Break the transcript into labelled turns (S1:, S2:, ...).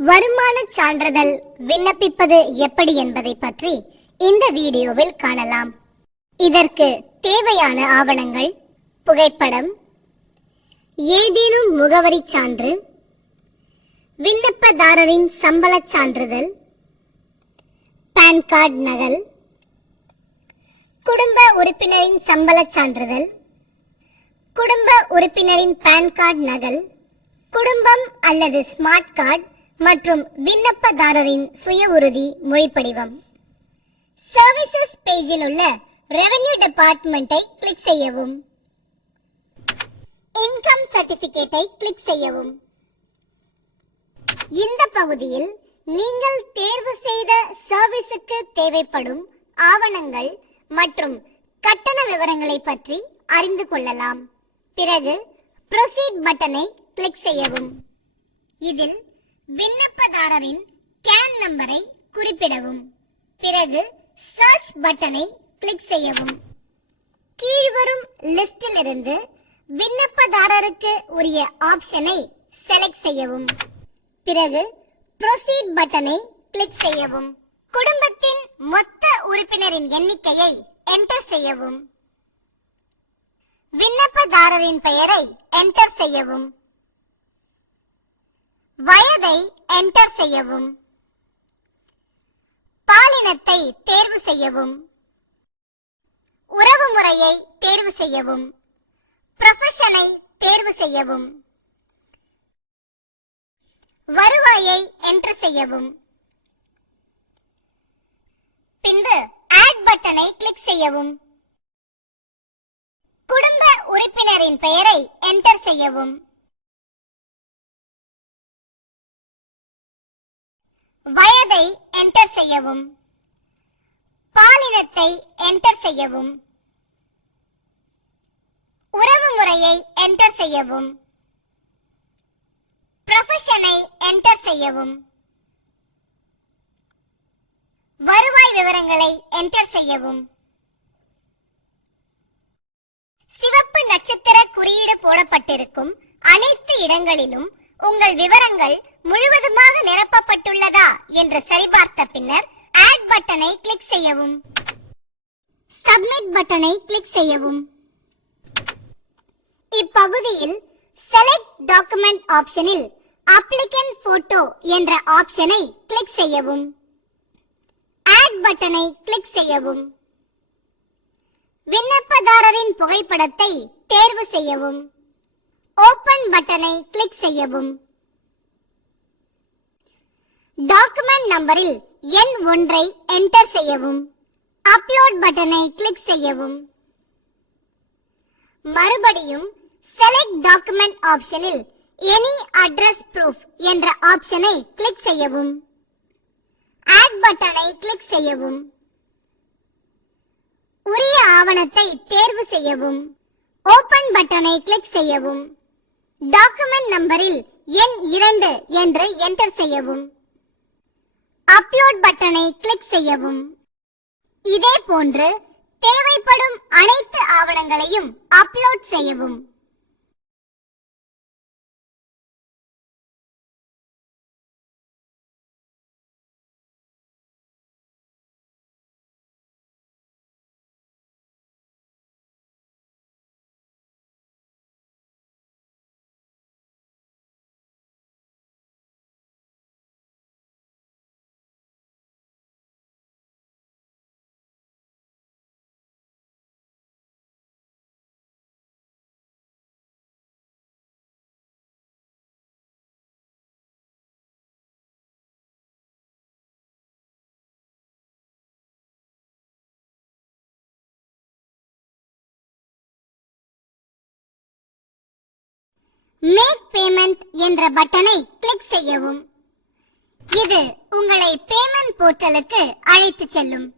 S1: வருமான சான்றிதழ் விண்ணப்பிப்பது எப்படி என்பதை பற்றி இந்த வீடியோவில் காணலாம். இதற்கு தேவையான ஆவணங்கள் புகைப்படம் ஏதேனும் முகவரி சான்று விண்ணப்பதாரரின் சம்பளச் சான்றிதழ் பான் கார்டு நகல் குடும்ப உறுப்பினரின் சம்பளச் சான்றிதழ் குடும்ப உறுப்பினரின் பான் கார்டு நகல் குடும்பம் அல்லது ஸ்மார்ட் கார்டு மற்றும் விண்ணப்பதாரரின் சுய உறுதி மொழிப்படிவம். சர்வீசஸ் பேஜில் உள்ள ரெவென்யூ டிபார்ட்மெண்ட்டை கிளிக் செய்யவும். இன்கம் சர்டிபிகேட்டை கிளிக் செய்யவும். இந்த பகுதியில் நீங்கள் தேர்வு செய்த சர்வீஸுக்கு தேவைப்படும் ஆவணங்கள் மற்றும் கட்டண விவரங்களை பற்றி அறிந்து கொள்ளலாம். பிறகு ப்ரொசீட் பட்டனை கிளிக் செய்யவும். இதில் விண்ணப்பதாரரின் கேன் நம்பரை குறிப்பிடவும். பிறகு சர்ச் பட்டனை கிளிக் செய்யவும். கீழ்வரும் லிஸ்டிலிருந்து விண்ணப்பதாரருக்கு உரிய ஆப்ஷனை செலக்ட் செய்யவும். பிறகு ப்ரொசீட் பட்டனை கிளிக் செய்யவும். குடும்பத்தின் மொத்த உறுப்பினரின் எண்ணிக்கையை என்டர் செய்யவும். விண்ணப்பதாரரின் பெயரை என்டர் செய்யவும். வயதை என்டர் செய்யவும். பாலினத்தை தேர்வு செய்யவும். உறவு முறையை தேர்வு செய்யவும். ப்ரொஃபஷனை தேர்வு செய்யவும். வருவாயை என்டர் செய்யவும். பின்பு ஆட் பட்டனை கிளிக் செய்யவும். குடும்ப உறுப்பினரின் பெயரை என்டர் செய்யவும். வயதை என்டர் செய்யவும் பாலினத்தை என்டர் செய்யவும் உறவு முறையை என்டர் செய்யவும் ப்ரொஃபஷனை என்டர் செய்யவும் வருவாய் விவரங்களை என்டர் செய்யவும். சிவப்பு நட்சத்திர குறியீடு போடப்பட்டிருக்கும் அனைத்து இடங்களிலும் உங்கள் விவரங்கள் முழுவதுமாக நிரப்பப்பட்டுள்ளதா என்று சரிபார்த்த பின்னர் ஆட் பட்டனை கிளிக் செய்யவும். சப்மிட் பட்டனை கிளிக் செய்யவும். இப்பகுதியில் செலக்ட் டாக்குமெண்ட் ஆப்ஷனில் அப்ளிகன் போட்டோ என்ற ஆப்ஷனை கிளிக் செய்யவும். ஆட் பட்டனை கிளிக் செய்யவும். விண்ணப்பதாரரின் புகைப்படத்தை தேர்வு செய்யவும். ஓபன் பட்டனை கிளிக் செய்யவும். டாக்குமெண்ட் நம்பரில் எண் ஒன்றை என்டர் செய்யவும். அப்லோட் பட்டனை கிளிக் செய்யவும். மறுபடியும் செலக்ட் டாக்குமெண்ட் ஆப்ஷனில் எனி அட்ரஸ் ப்ரூஃப் என்ற ஆப்ஷனை கிளிக் செய்யவும். ஆட் பட்டனை கிளிக் செய்யவும். உரிய ஆவணத்தை தேர்வு செய்யவும். ஓபன் பட்டனை கிளிக் செய்யவும். டாக்குமெண்ட் நம்பரில் எண் இரண்டு என்று என்டர் செய்யவும். அப்லோட் பட்டனை கிளிக் செய்யவும். இதே போன்று தேவைப்படும் அனைத்து ஆவணங்களையும் அப்லோட் செய்யவும். மேக் பேமெண்ட் என்ற பட்டனை கிளிக் செய்யவும். இது உங்களை பேமெண்ட் போர்ட்டலுக்கு அழைத்து செல்லும்.